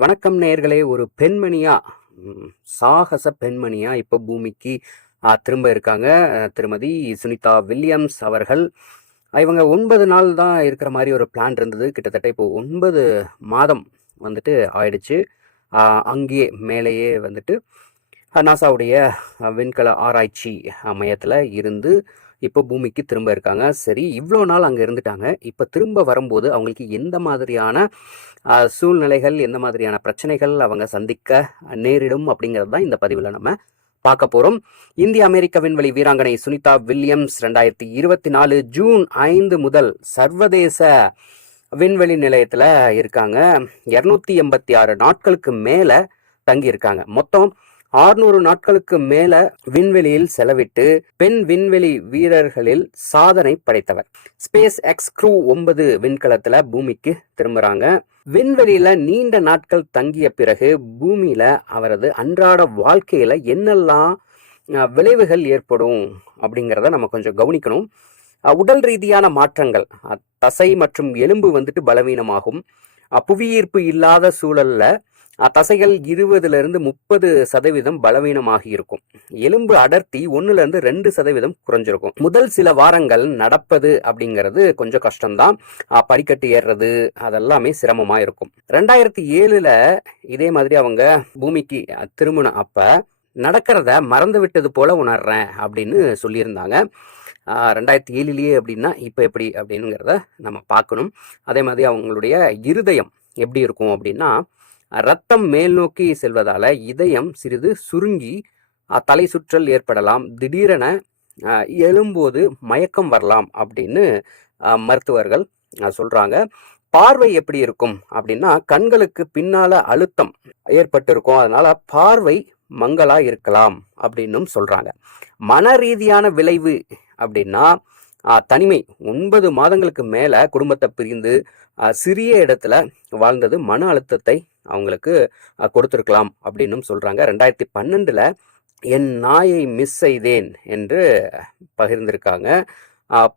வணக்கம் நேயர்களே ஒரு பெண்மணியா சாகச பெண்மணியா இப்போ பூமிக்கு திரும்ப இருக்காங்க. திருமதி சுனிதா வில்லியம்ஸ் அவர்கள். இவங்க ஒன்பது நாள் தான் இருக்கிற மாதிரி ஒரு பிளான் இருந்தது. கிட்டத்தட்ட இப்போ ஒன்பது மாதம் வந்துட்டு ஆயிடுச்சு. அங்கேயே மேலேயே வந்துட்டு நாசாவுடைய விண்கல ஆராய்ச்சி மையத்தில் இருந்து இப்போ பூமிக்கு திரும்ப இருக்காங்க. சரி இவ்வளோ நாள் அங்கே இருந்துட்டாங்க. இப்போ திரும்ப வரும்போது அவங்களுக்கு எந்த மாதிரியான சூழ்நிலைகள் எந்த மாதிரியான பிரச்சனைகள் அவங்க சந்திக்க நேரிடும் அப்படிங்கிறது தான் இந்த பதிவில் நம்ம பார்க்க போகிறோம் இந்திய அமெரிக்க விண்வெளி வீராங்கனை சுனிதா வில்லியம்ஸ் ரெண்டாயிரத்தி இருபத்தி நாலு ஜூன் ஐந்து முதல் சர்வதேச விண்வெளி நிலையத்தில் இருக்காங்க. இரநூத்தி எண்பத்தி ஆறு நாட்களுக்கு மேலே தங்கியிருக்காங்க. மொத்தம் ஆறுநூறு நாட்களுக்கு மேல விண்வெளியில் செலவிட்டு பெண் விண்வெளி வீரர்களில் சாதனை படைத்தவர். ஸ்பேஸ் எக்ஸ் க்ரூ ஒன்பது விண்கலத்துல பூமிக்கு திரும்புறாங்க. விண்வெளியில நீண்ட நாட்கள் தங்கிய பிறகு பூமியில அவரது அன்றாட வாழ்க்கையில என்னெல்லாம் விளைவுகள் ஏற்படும் அப்படிங்கிறத நம்ம கொஞ்சம் கவனிக்கணும். உடல் ரீதியான மாற்றங்கள் தசை மற்றும் எலும்பு வந்துட்டு பலவீனமாகும். புவியீர்ப்பு இல்லாத சூழல்ல தசைகள் இருபதுல இருந்து முப்பது சதவீதம் பலவீனமாகி இருக்கும். எலும்பு அடர்த்தி ஒண்ணுல இருந்து ரெண்டு சதவீதம் குறைஞ்சிருக்கும். முதல் சில வாரங்கள் நடப்பது அப்படிங்கிறது கொஞ்சம் கஷ்டம்தான். படிக்கட்டு ஏறுறது அதெல்லாமே சிரமமா இருக்கும். ரெண்டாயிரத்தி ஏழுல இதே மாதிரி அவங்க பூமிக்கு திருமணம் திரும்பின அப்ப நடக்கிறத மறந்து விட்டது போல உணர்றேன் அப்படின்னு சொல்லியிருந்தாங்க. ரெண்டாயிரத்தி ஏழுலேயே அப்படின்னா இப்போ எப்படி அப்படிங்கிறத நம்ம பார்க்கணும். அதே மாதிரி அவங்களுடைய இருதயம் எப்படி இருக்கும் அப்படின்னா ரத்தம் மேல் நோக்கி செல்வதால இதயம் சிறிது சுருங்கி தலை சுற்றல் ஏற்படலாம். திடீரென எழும்போது மயக்கம் வரலாம் அப்படின்னு மருத்துவர்கள் சொல்கிறாங்க சொல்றாங்க. பார்வை எப்படி இருக்கும் அப்படின்னா கண்களுக்கு பின்னால அழுத்தம் ஏற்பட்டிருக்கும். அதனால பார்வை மங்களா இருக்கலாம் அப்படின்னும் சொல்றாங்க. மன ரீதியான விளைவு அப்படின்னா தனிமை. ஒன்பது மாதங்களுக்கு மேலே குடும்பத்தை பிரிந்து சிறிய இடத்துல வாழ்ந்தது மன அழுத்தத்தை அவங்களுக்கு கொடுத்துருக்கலாம் அப்படின்னும் சொல்கிறாங்க ரெண்டாயிரத்தி பன்னெண்டில் என் நாயை மிஸ் செய்தேன் என்று பகிர்ந்திருக்காங்க.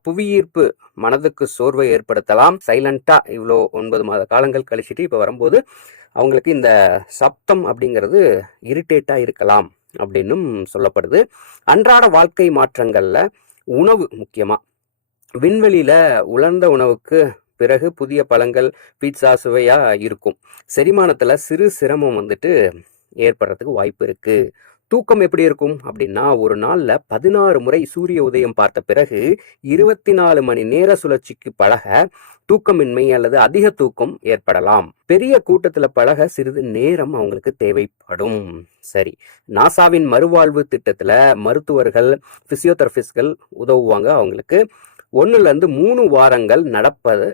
புவியீர்ப்பு மனதுக்கு சோர்வை ஏற்படுத்தலாம். சைலண்ட்டாக இவ்வளோ ஒன்பது மாத காலங்கள் கழிச்சிட்டு இப்போ வரும்போது அவங்களுக்கு இந்த சப்தம் அப்படிங்கிறது இரிட்டேட்டாக இருக்கலாம் அப்படின்னும் சொல்லப்படுது. அன்றாட வாழ்க்கை மாற்றங்களில் உணவு முக்கியமாக விண்வெளியில உலர்ந்த உணவுக்கு பிறகு புதிய பழங்கள் பீட்சா சுவையா இருக்கும். செரிமானத்துல சிறு சிரமம் வந்துட்டு ஏற்படுறதுக்கு வாய்ப்பு இருக்கு. தூக்கம் எப்படி இருக்கும் அப்படின்னா ஒரு நாளில் பதினாறு முறை சூரிய உதயம் பார்த்த பிறகு இருபத்தி நாலு மணி நேர சுழற்சிக்கு பழக தூக்கமின்மை அல்லது அதிக தூக்கம் ஏற்படலாம். பெரிய கூட்டத்தில் பழக சிறிது நேரம் அவங்களுக்கு தேவைப்படும். சரி நாசாவின் மறுவாழ்வு திட்டத்தில் மருத்துவர்கள் பிசியோதெரபிஸ்ட்கள் உதவுவாங்க அவங்களுக்கு. ஒன்றுலேருந்து மூணு வாரங்கள் நடப்பது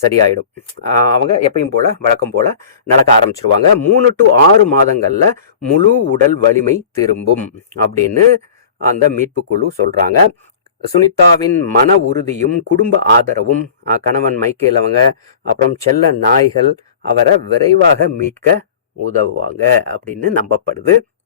சரியாயிடும். அவங்க எப்பயும் போல் வழக்கம் போல் நடக்க ஆரம்பிச்சிருவாங்க. மூணு டு ஆறு மாதங்களில் முழு உடல் வலிமை திரும்பும் அப்படின்னு அந்த மீட்பு குழு சொல்கிறாங்க சுனிதாவின் மன உறுதியும் குடும்ப ஆதரவும் கணவன் மைக்கேல் அவங்க அப்புறம் செல்ல நாய்கள் அவரை விரைவாக மீட்க உதவுவாங்க அப்படின்னு நம்பப்படுது.